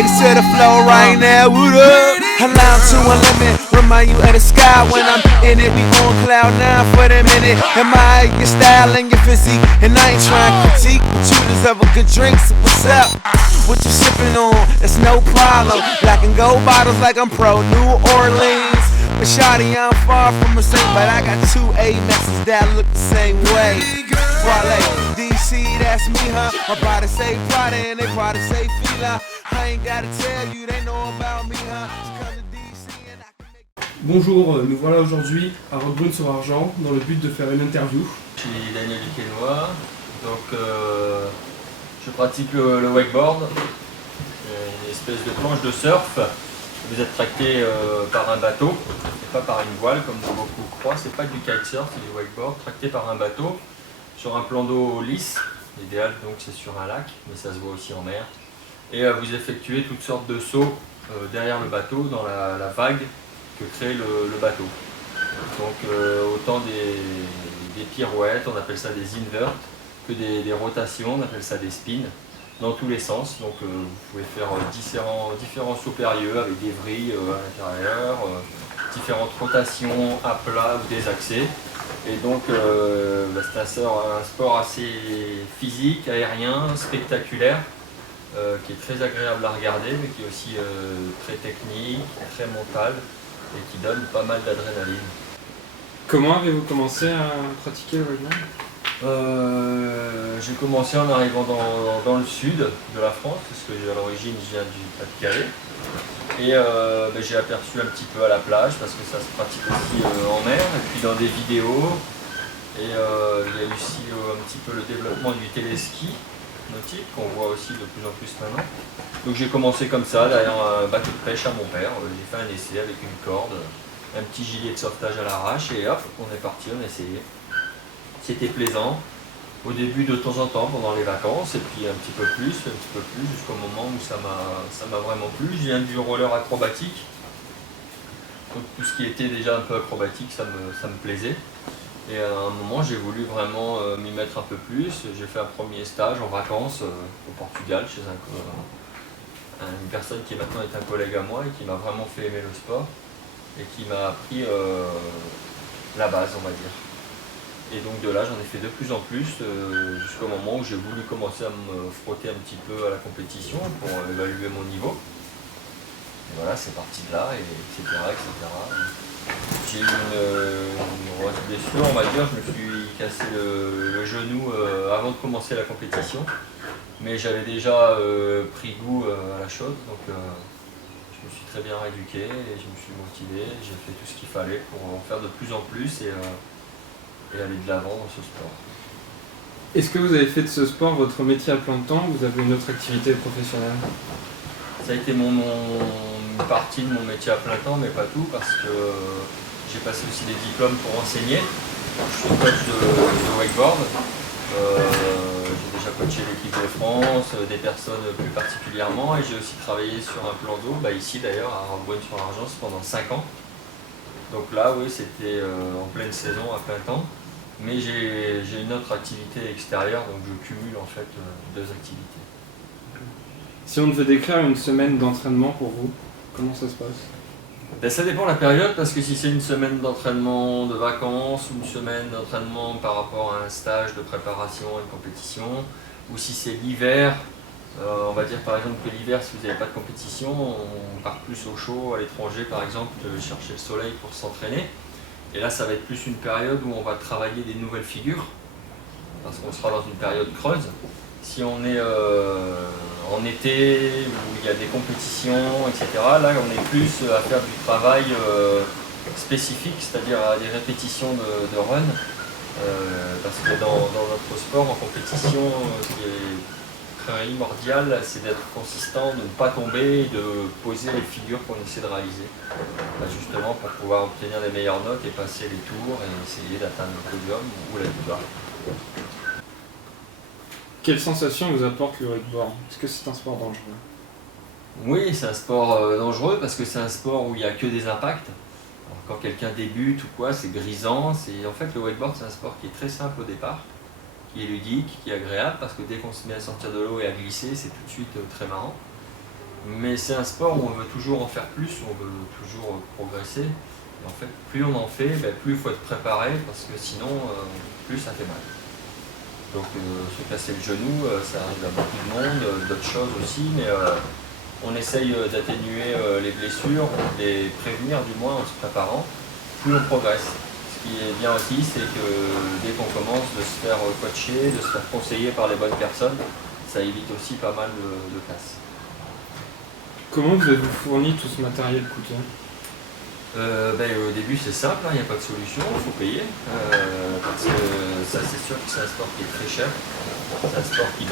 ladies to the floor right now, what up? Allow to a limit, remind you of the sky when I'm in it. We on cloud 9 for the minute. Admire your style and your physique, and I ain't trying to critique, but you deserve a good drink, so what's up? What you sipping on? It's no problem. Black and gold bottles like I'm pro New Orleans. But shawty, I'm far from a saint, but I got 2 Amexes that look the same way. Wale, DC, that's me, huh? My brother say Prada and they probably say Fila. I ain't gotta tell you, they know about me, huh? Just come to DC and I can make... Bonjour, nous voilà aujourd'hui à Roquebrune-sur-Argent dans le but de faire une interview. Je suis Daniel Duquesnoy, donc je pratique le wakeboard, une espèce de planche de surf. Vous êtes tracté par un bateau et pas par une voile comme beaucoup croient. C'est pas du kitesurf, c'est du wakeboard tracté par un bateau sur un plan d'eau lisse. L'idéal donc c'est sur un lac, mais ça se voit aussi en mer. Et vous effectuez toutes sortes de sauts derrière le bateau dans la vague que crée le bateau. Donc autant des pirouettes, on appelle ça des inverts, que des rotations, on appelle ça des spins, dans tous les sens. Donc vous pouvez faire différents sauts périlleux avec des vrilles à l'intérieur, différentes rotations à plat ou désaxées. Et donc c'est un sport assez physique, aérien, spectaculaire, qui est très agréable à regarder, mais qui est aussi très technique, très mental et qui donne pas mal d'adrénaline. Comment avez-vous commencé à pratiquer le wakeboard? J'ai commencé en arrivant dans le sud de la France, parce que à l'origine je viens du Pas-de-Calais. Et j'ai aperçu un petit peu à la plage, parce que ça se pratique aussi en mer, et puis dans des vidéos. Et il y a eu aussi un petit peu le développement du téléski nautique, qu'on voit aussi de plus en plus maintenant. Donc j'ai commencé comme ça, derrière un bateau de pêche à mon père. J'ai fait un essai avec une corde, un petit gilet de sauvetage à l'arrache, et hop, on est parti, on a essayé. C'était plaisant, au début de temps en temps pendant les vacances, et puis un petit peu plus, jusqu'au moment où ça m'a vraiment plu. Je viens du roller acrobatique, donc tout ce qui était déjà un peu acrobatique, ça me plaisait. Et à un moment, j'ai voulu vraiment m'y mettre un peu plus. J'ai fait un premier stage en vacances au Portugal, chez une personne qui maintenant est un collègue à moi et qui m'a vraiment fait aimer le sport et qui m'a appris la base, on va dire. Et donc de là, j'en ai fait de plus en plus jusqu'au moment où j'ai voulu commencer à me frotter un petit peu à la compétition pour évaluer mon niveau. Et voilà, c'est parti de là, et etc. J'ai eu une grosse blessure, on va dire. Je me suis cassé le genou avant de commencer la compétition. Mais j'avais déjà pris goût à la chose, donc je me suis très bien rééduqué et je me suis motivé. J'ai fait tout ce qu'il fallait pour en faire de plus en plus et aller de l'avant dans ce sport. Est-ce que vous avez fait de ce sport votre métier à plein temps ou vous avez une autre activité professionnelle? Ça a été une partie de mon métier à plein temps, mais pas tout, parce que j'ai passé aussi des diplômes pour enseigner. Je suis coach de wakeboard. J'ai déjà coaché l'équipe de France, des personnes plus particulièrement, et j'ai aussi travaillé sur un plan d'eau, ici d'ailleurs à Roquebrune-sur-Argent pendant 5 ans. Donc là, oui, c'était en pleine saison, à plein temps. Mais j'ai une autre activité extérieure, donc je cumule en fait 2 activités. Si on devait décrire une semaine d'entraînement pour vous, comment ça se passe? Ça dépend de la période, parce que si c'est une semaine d'entraînement de vacances ou une semaine d'entraînement par rapport à un stage de préparation à une compétition, ou si c'est l'hiver, on va dire par exemple que l'hiver, si vous n'avez pas de compétition, on part plus au chaud à l'étranger par exemple, chercher le soleil pour s'entraîner. Et là ça va être plus une période où on va travailler des nouvelles figures, parce qu'on sera dans une période creuse. Si on est en été où il y a des compétitions, etc., là on est plus à faire du travail spécifique, c'est-à-dire à des répétitions de run, parce que dans notre sport, en compétition, ce qui est primordial, c'est d'être consistant, de ne pas tomber et de poser les figures qu'on essaie de réaliser, justement pour pouvoir obtenir les meilleures notes et passer les tours et essayer d'atteindre le podium ou la victoire. Quelle sensation vous apporte le wakeboard? Est-ce que c'est un sport dangereux? Oui, c'est un sport dangereux parce que c'est un sport où il n'y a que des impacts. Alors, quand quelqu'un débute ou quoi, c'est grisant. En fait, le wakeboard, c'est un sport qui est très simple au départ, qui est ludique, qui est agréable, parce que dès qu'on se met à sortir de l'eau et à glisser, c'est tout de suite très marrant. Mais c'est un sport où on veut toujours en faire plus, on veut toujours progresser. Et en fait, plus on en fait, plus il faut être préparé parce que sinon, plus ça fait mal. Donc se casser le genou, ça arrive à beaucoup de monde, d'autres choses aussi, mais on essaye d'atténuer les blessures, de les prévenir du moins en se préparant, plus on progresse. Ce qui est bien aussi, c'est que dès qu'on commence de se faire coacher, de se faire conseiller par les bonnes personnes, ça évite aussi pas mal de casses. Comment vous avez fourni tout ce matériel coûteux? Au début c'est simple, il n'y a pas de solution, il faut payer. Parce que ça c'est sûr que c'est un sport qui est très cher. C'est un sport qui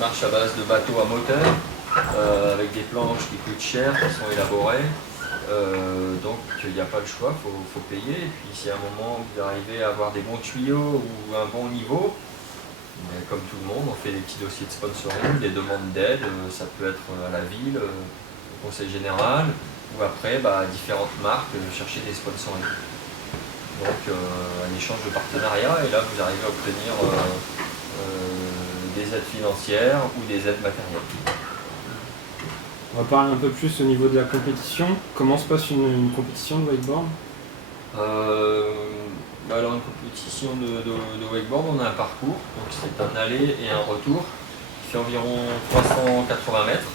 marche à base de bateaux à moteur, avec des planches qui coûtent cher, qui sont élaborées. Donc il n'y a pas le choix, il faut payer. Et puis si à un moment vous arrivez à avoir des bons tuyaux ou un bon niveau, comme tout le monde, on fait des petits dossiers de sponsoring, des demandes d'aide, ça peut être à la ville, au conseil général, ou après différentes marques chercher des sponsorings. Donc un échange de partenariat, et là vous arrivez à obtenir des aides financières ou des aides matérielles. On va parler un peu plus au niveau de la compétition. Comment se passe une compétition de wakeboard? Alors une compétition de wakeboard, on a un parcours, donc c'est un aller et un retour qui fait environ 380 mètres.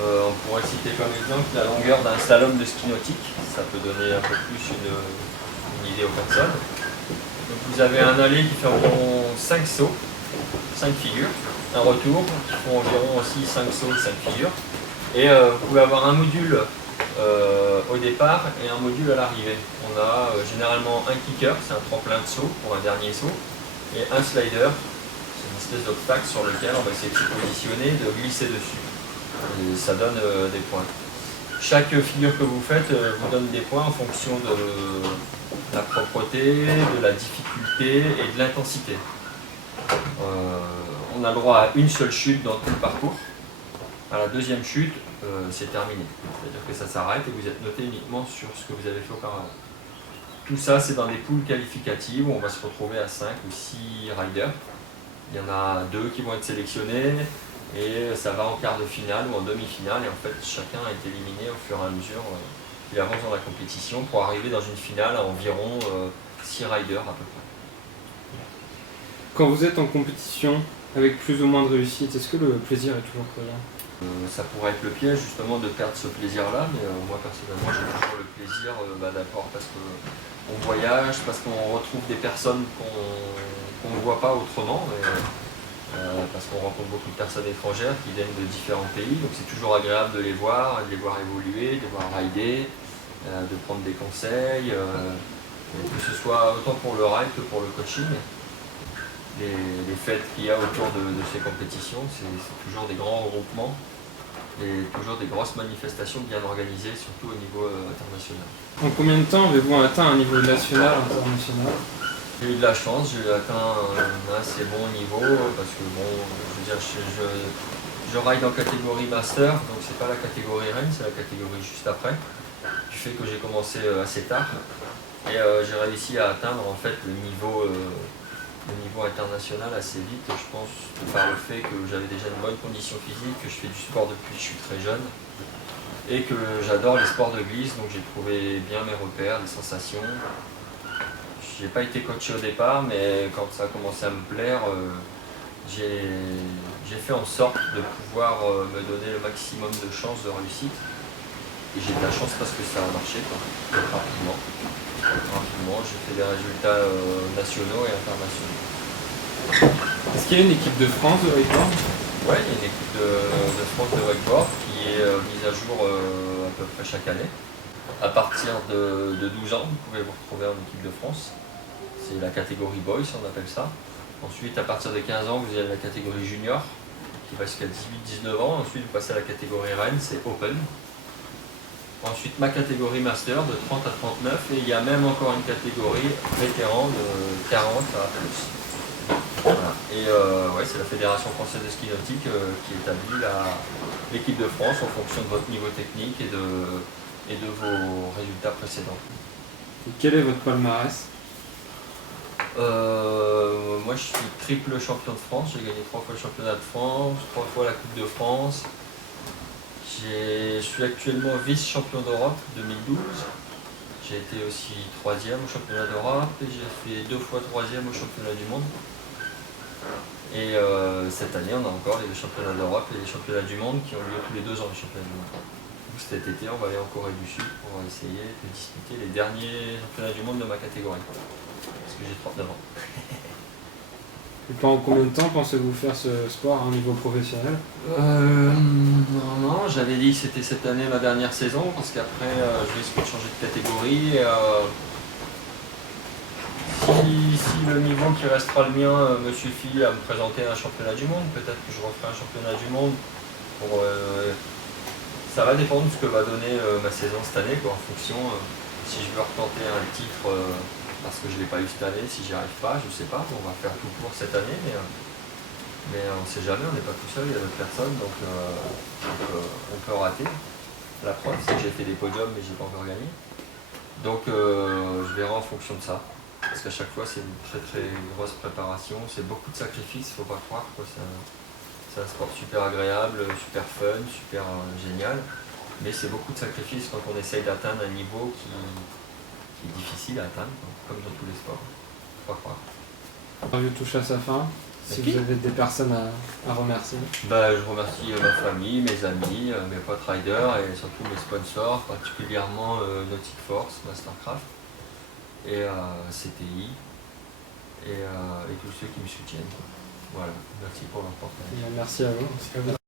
On pourrait citer comme exemple la longueur d'un slalom de ski nautique, ça peut donner un peu plus une idée aux personnes. Donc vous avez un aller qui fait environ 5 sauts, 5 figures, un retour qui font environ aussi 5 sauts, 5 figures. Et vous pouvez avoir un module au départ et un module à l'arrivée. On a généralement un kicker, c'est un tremplin de saut pour un dernier saut, et un slider, c'est une espèce d'obstacle sur lequel on va essayer de se positionner, de glisser dessus. Et ça donne des points. Chaque figure que vous faites vous donne des points en fonction de la propreté, de la difficulté et de l'intensité. On a le droit à une seule chute dans tout le parcours. À la deuxième chute, c'est terminé. C'est-à-dire que ça s'arrête et vous êtes noté uniquement sur ce que vous avez fait auparavant. Tout ça, c'est dans des poules qualificatives où on va se retrouver à 5 ou 6 riders. Il y en a 2 qui vont être sélectionnés et ça va en quart de finale ou en demi-finale. Et en fait, chacun est éliminé au fur et à mesure qu'il avance dans la compétition pour arriver dans une finale à environ 6 riders à peu près. Quand vous êtes en compétition avec plus ou moins de réussite, est-ce que le plaisir est toujours présent? Ça pourrait être le piège justement de perdre ce plaisir-là, mais moi personnellement j'ai toujours le plaisir d'abord parce qu'on voyage, parce qu'on retrouve des personnes qu'on ne voit pas autrement, parce qu'on rencontre beaucoup de personnes étrangères qui viennent de différents pays, donc c'est toujours agréable de les voir évoluer, de les voir rider, de prendre des conseils, que ce soit autant pour le ride que pour le coaching. Les fêtes qu'il y a autour de ces compétitions, c'est toujours des grands regroupements et toujours des grosses manifestations bien organisées, surtout au niveau international. En combien de temps avez-vous atteint un niveau national, international? J'ai eu de la chance, j'ai atteint un assez bon niveau parce que je ride en catégorie master, donc c'est pas la catégorie reine, c'est la catégorie juste après, du fait que j'ai commencé assez tard et j'ai réussi à atteindre en fait le niveau international assez vite, je pense, par le fait que j'avais déjà une bonne condition physique, que je fais du sport depuis que je suis très jeune et que j'adore les sports de glisse, donc j'ai trouvé bien mes repères, les sensations. J'ai pas été coaché au départ, mais quand ça a commencé à me plaire, j'ai fait en sorte de pouvoir me donner le maximum de chances de réussite. Et j'ai de la chance parce que ça a marché rapidement. J'ai fait des résultats nationaux et internationaux. Est-ce qu'il y a une équipe de France de wakeboard? Oui, il y a une équipe de France de wakeboard qui est mise à jour à peu près chaque année. À partir de 12 ans, vous pouvez vous retrouver en équipe de France. C'est la catégorie boys, on appelle ça. Ensuite, à partir de 15 ans, vous avez la catégorie junior qui va jusqu'à 18-19 ans. Ensuite, vous passez à la catégorie reine, c'est open. Ensuite, ma catégorie master de 30 à 39 et il y a même encore une catégorie vétéran de 40 à plus. Voilà. Et c'est la Fédération française de ski nautique qui établit l'équipe de France en fonction de votre niveau technique et de vos résultats précédents. Et quel est votre palmarès? Moi je suis triple champion de France, j'ai gagné 3 fois le championnat de France, 3 fois la Coupe de France. Je suis actuellement vice-champion d'Europe 2012. J'ai été aussi 3e au championnat d'Europe et j'ai fait 2 fois 3e au championnat du monde. Et cette année, on a encore les championnats d'Europe et les championnats du monde qui ont lieu tous les 2 ans, les championnats du monde. Donc, cet été, on va aller en Corée du Sud pour essayer de disputer les derniers championnats du monde de ma catégorie. Parce que j'ai 39 ans. Et pendant combien de temps pensez-vous faire ce sport à un niveau professionnel? Non, j'avais dit que c'était cette année ma dernière saison parce qu'après je risque de changer de catégorie. Et, si le niveau qui restera le mien me suffit à me présenter à un championnat du monde, peut-être que je referai un championnat du monde. Ça va dépendre de ce que va donner ma saison cette année, quoi, en fonction. Si je veux retenter un titre parce que je ne l'ai pas eu cette année, si j'y arrive pas, je sais pas. On va faire tout pour cette année, mais on ne sait jamais, on n'est pas tout seul, il y a d'autres personnes, donc on peut rater. La preuve, c'est que j'ai fait des podiums mais j'ai pas encore gagné. Donc je verrai en fonction de ça. Parce qu'à chaque fois c'est une très très grosse préparation, c'est beaucoup de sacrifices, faut pas croire, quoi. C'est un sport super agréable, super fun, super génial, mais c'est beaucoup de sacrifices quand on essaye d'atteindre un niveau qui est difficile à atteindre, quoi, comme dans tous les sports. Faut pas croire. L'interview touche à sa fin. Si vous avez des personnes à remercier. Je remercie ma famille, mes amis, mes potes riders et surtout mes sponsors, particulièrement Nautic Force, Mastercraft et CTI et tous ceux qui me soutiennent. Voilà, merci pour leur partage. Merci à vous.